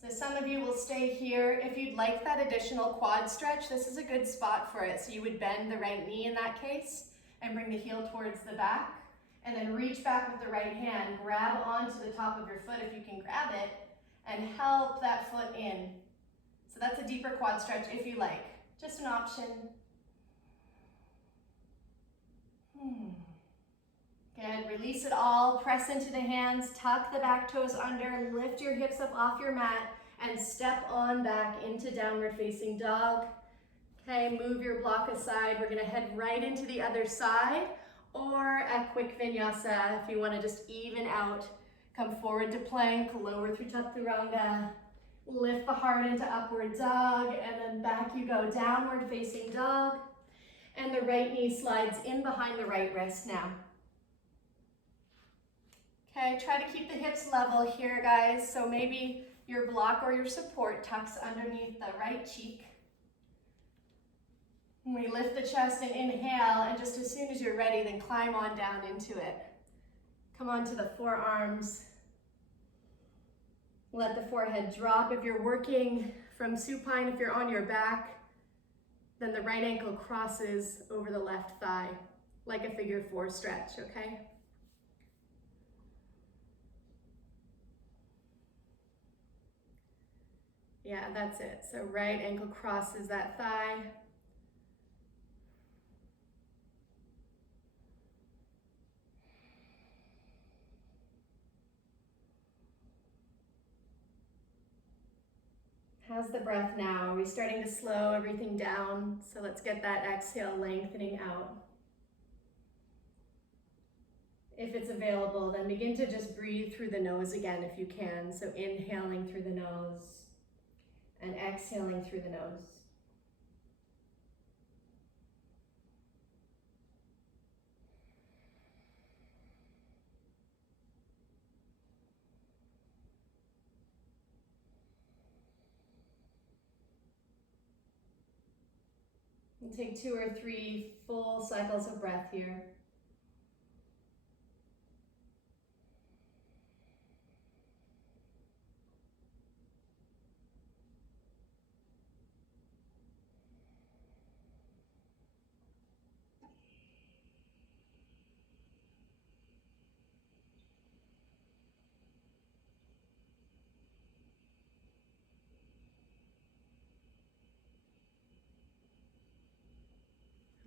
So some of you will stay here. If you'd like that additional quad stretch, this is a good spot for it. So you would bend the right knee in that case and bring the heel towards the back. And then reach back with the right hand, grab onto the top of your foot if you can grab it, and help that foot in. So that's a deeper quad stretch if you like. Just an option. Good, release it all, press into the hands, tuck the back toes under, lift your hips up off your mat, and step on back into downward facing dog. Okay, move your block aside. We're gonna head right into the other side, or a quick vinyasa if you wanna just even out. Come forward to plank, lower through chaturanga, lift the heart into upward dog, and then back you go, downward facing dog, and the right knee slides in behind the right wrist now. Okay, try to keep the hips level here, guys. So maybe your block or your support tucks underneath the right cheek. And we lift the chest and inhale, and just as soon as you're ready, then climb on down into it. Come onto the forearms. Let the forehead drop. If you're working from supine, if you're on your back, then the right ankle crosses over the left thigh, like a figure 4 stretch, okay? Yeah, that's it. So right ankle crosses that thigh. How's the breath now? Are we starting to slow everything down? So let's get that exhale lengthening out. If it's available, then begin to just breathe through the nose again if you can. So inhaling through the nose and exhaling through the nose. And take 2 or 3 full cycles of breath here.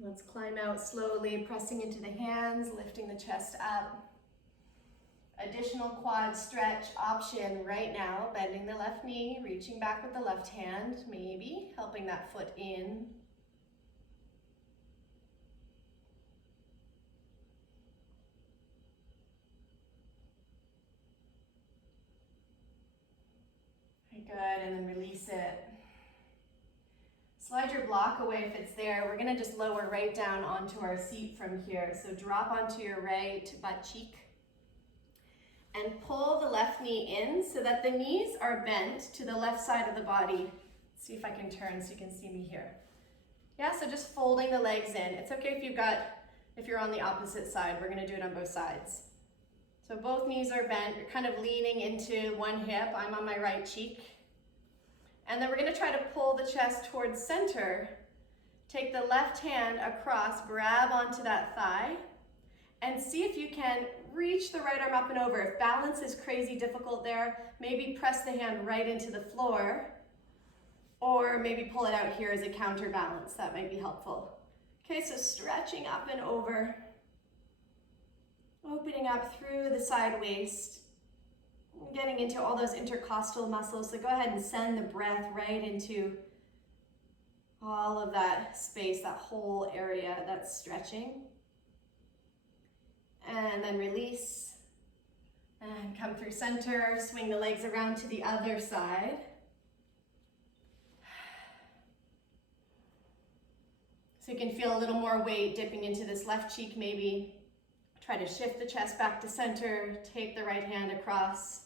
Let's climb out slowly, pressing into the hands, lifting the chest up. Additional quad stretch option right now, bending the left knee, reaching back with the left hand, maybe helping that foot in. Good, and then release it. Slide your block away if it's there. We're gonna just lower right down onto our seat from here. So drop onto your right butt cheek. And pull the left knee in so that the knees are bent to the left side of the body. Let's see if I can turn so you can see me here. Yeah, so just folding the legs in. It's okay if you're on the opposite side. We're gonna do it on both sides. So both knees are bent. You're kind of leaning into one hip. I'm on my right cheek. And then we're gonna try to pull the chest towards center. Take the left hand across, grab onto that thigh, and see if you can reach the right arm up and over. If balance is crazy difficult there, maybe press the hand right into the floor, or maybe pull it out here as a counterbalance. That might be helpful. Okay, so stretching up and over, opening up through the side waist, getting into all those intercostal muscles. So go ahead and send the breath right into all of that space, that whole area that's stretching. And then release. And come through center, swing the legs around to the other side. So you can feel a little more weight dipping into this left cheek maybe. Try to shift the chest back to center, take the right hand across,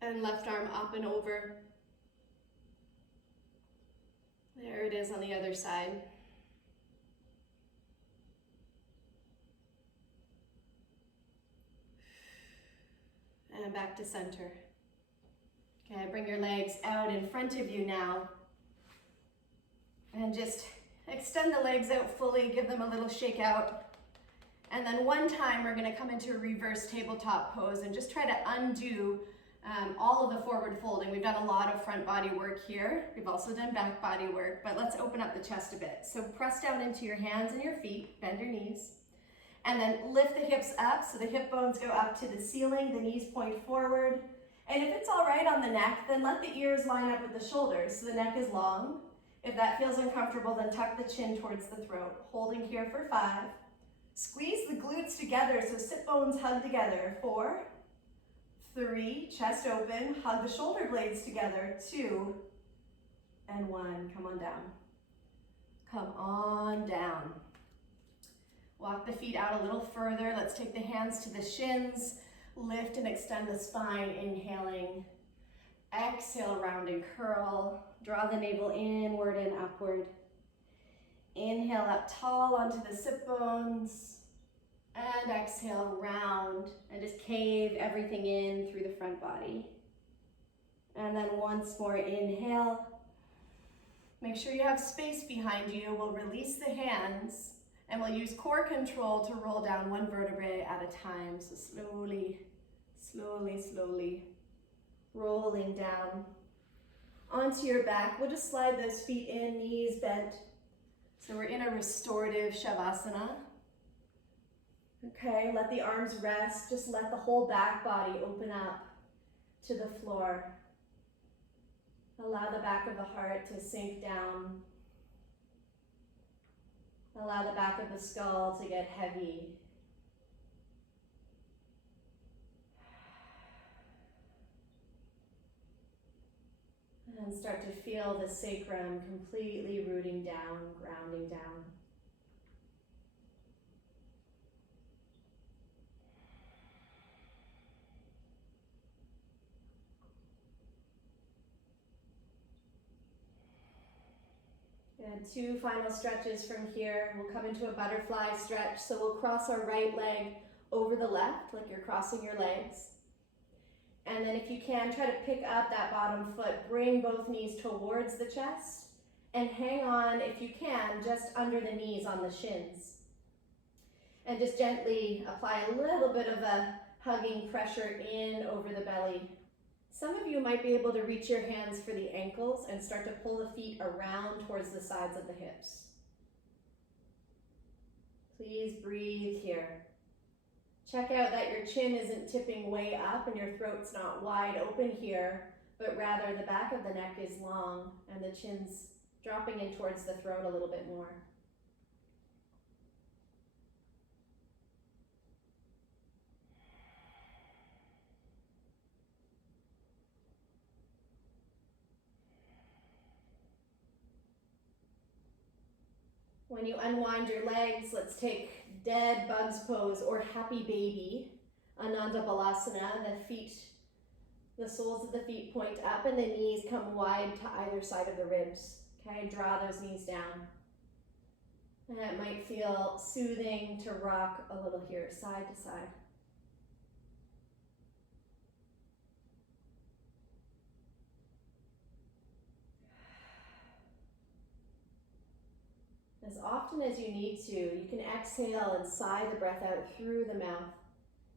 and left arm up and over. There it is on the other side. And back to center. Okay, bring your legs out in front of you now. And just extend the legs out fully, give them a little shake out. And then one time we're gonna come into a reverse tabletop pose and just try to undo all of the forward folding. We've done a lot of front body work here. We've also done back body work, but let's open up the chest a bit. So press down into your hands and your feet, bend your knees, and then lift the hips up so the hip bones go up to the ceiling, the knees point forward. And if it's all right on the neck, then let the ears line up with the shoulders so the neck is long. If that feels uncomfortable, then tuck the chin towards the throat. Holding here for 5. Squeeze the glutes together so sit bones hug together. 4, 3, chest open, hug the shoulder blades together. 2, and 1. Come on down. Come on down. Walk the feet out a little further. Let's take the hands to the shins. Lift and extend the spine, inhaling. Exhale, round and curl. Draw the navel inward and upward. Inhale up tall onto the sit bones. And exhale, round. And just cave everything in through the front body. And then once more, inhale. Make sure you have space behind you. We'll release the hands. And we'll use core control to roll down one vertebrae at a time. So slowly, slowly, slowly rolling down onto your back. We'll just slide those feet in, knees bent. So we're in a restorative Shavasana. Okay, let the arms rest. Just let the whole back body open up to the floor. Allow the back of the heart to sink down. Allow the back of the skull to get heavy. And start to feel the sacrum completely rooting down, grounding down. And 2 final stretches from here. We'll come into a butterfly stretch. So we'll cross our right leg over the left, like you're crossing your legs. And then if you can, try to pick up that bottom foot. Bring both knees towards the chest. And hang on, if you can, just under the knees on the shins. And just gently apply a little bit of a hugging pressure in over the belly. Some of you might be able to reach your hands for the ankles and start to pull the feet around towards the sides of the hips. Please breathe here. Check out that your chin isn't tipping way up and your throat's not wide open here, but rather the back of the neck is long and the chin's dropping in towards the throat a little bit more. When you unwind your legs, let's take dead bug's pose or happy baby. Ananda Balasana, the soles of the feet point up and the knees come wide to either side of the ribs. Okay, draw those knees down. And it might feel soothing to rock a little here, side to side. As often as you need to, you can exhale and sigh the breath out through the mouth,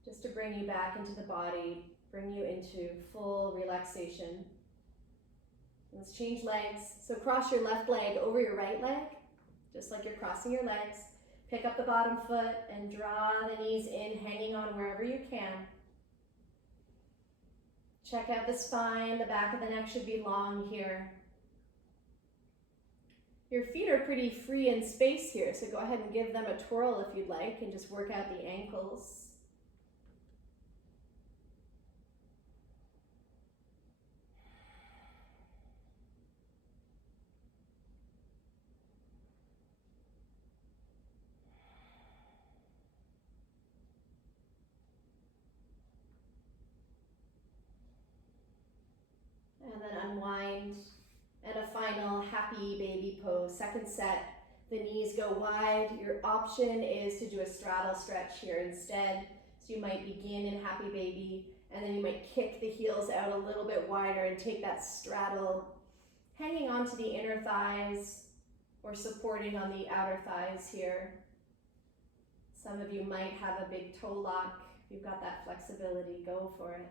just to bring you back into the body, bring you into full relaxation. Let's change legs. So cross your left leg over your right leg, just like you're crossing your legs. Pick up the bottom foot and draw the knees in, hanging on wherever you can. Check out the spine, the back of the neck should be long here. Your feet are pretty free in space here, so go ahead and give them a twirl if you'd like and just work out the ankles. And then unwind. And a final happy baby pose. Second set, the knees go wide. Your option is to do a straddle stretch here instead. So you might begin in happy baby, and then you might kick the heels out a little bit wider and take that straddle, hanging onto the inner thighs or supporting on the outer thighs here. Some of you might have a big toe lock. If you've got that flexibility, go for it.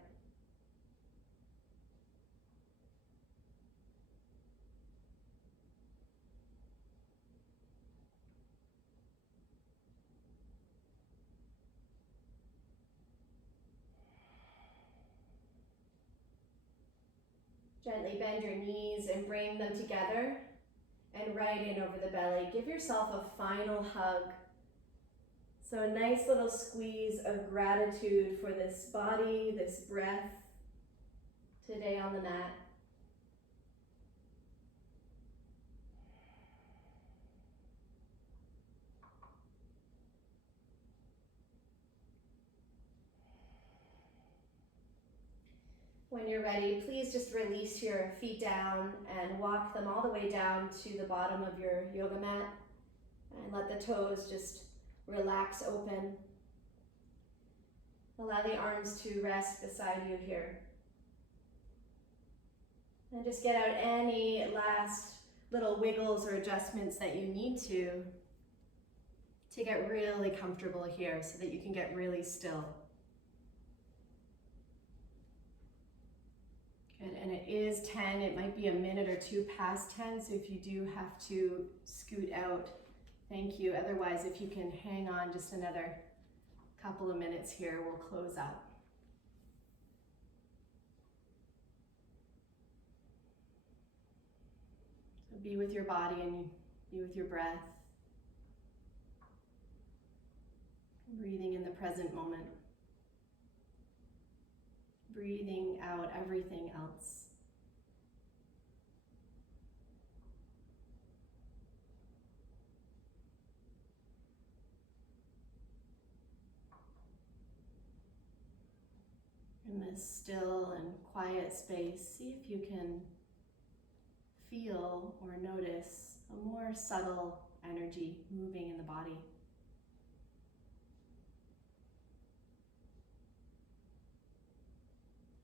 Gently bend your knees and bring them together and right in over the belly. Give yourself a final hug. So a nice little squeeze of gratitude for this body, this breath today on the mat. When you're ready, please just release your feet down and walk them all the way down to the bottom of your yoga mat. And let the toes just relax open. Allow the arms to rest beside you here. And just get out any last little wiggles or adjustments that you need to get really comfortable here so that you can get really still. Good, and it is 10, it might be a minute or two past 10, so if you do have to scoot out, thank you. Otherwise, if you can hang on just another couple of minutes here, we'll close out. So be with your body and be with your breath. Breathing in the present moment. Breathing out everything else. In this still and quiet space, see if you can feel or notice a more subtle energy moving in the body.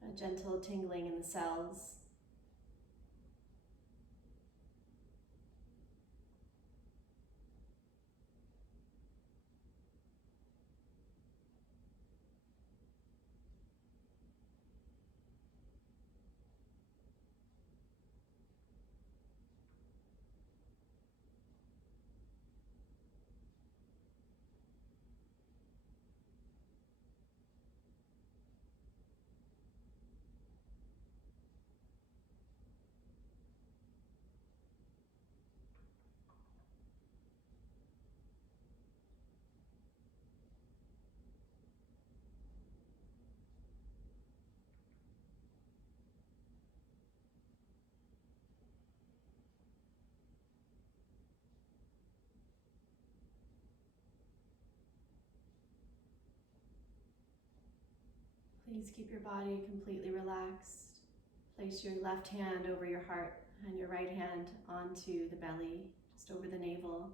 A gentle tingling in the cells. Please keep your body completely relaxed. Place your left hand over your heart and your right hand onto the belly, just over the navel.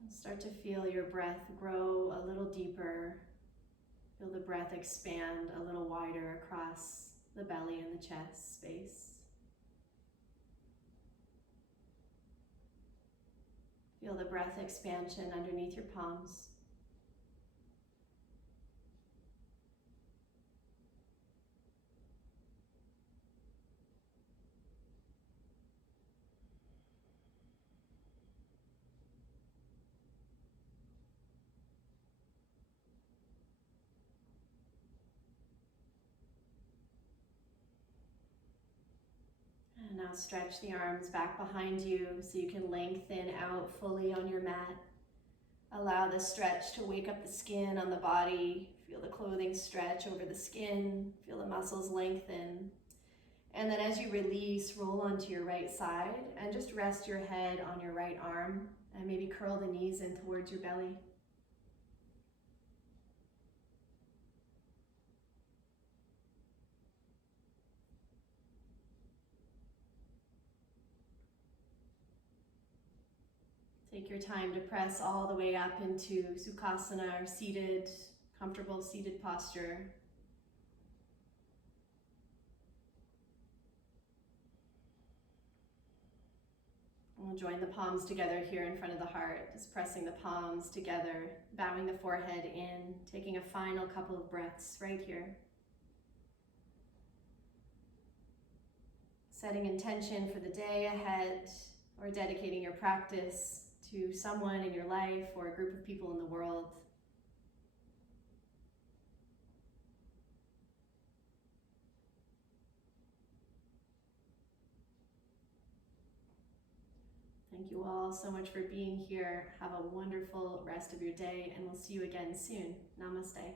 And start to feel your breath grow a little deeper. Feel the breath expand a little wider across the belly and the chest space. Feel the breath expansion underneath your palms. And now stretch the arms back behind you so you can lengthen out fully on your mat. Allow the stretch to wake up the skin on the body. Feel the clothing stretch over the skin. Feel the muscles lengthen. And then as you release, roll onto your right side and just rest your head on your right arm and maybe curl the knees in towards your belly. Take your time to press all the way up into Sukhasana, or seated, comfortable seated posture. We'll join the palms together here in front of the heart, just pressing the palms together, bowing the forehead in, taking a final couple of breaths right here. Setting intention for the day ahead, or dedicating your practice to someone in your life or a group of people in the world. Thank you all so much for being here. Have a wonderful rest of your day, and we'll see you again soon. Namaste.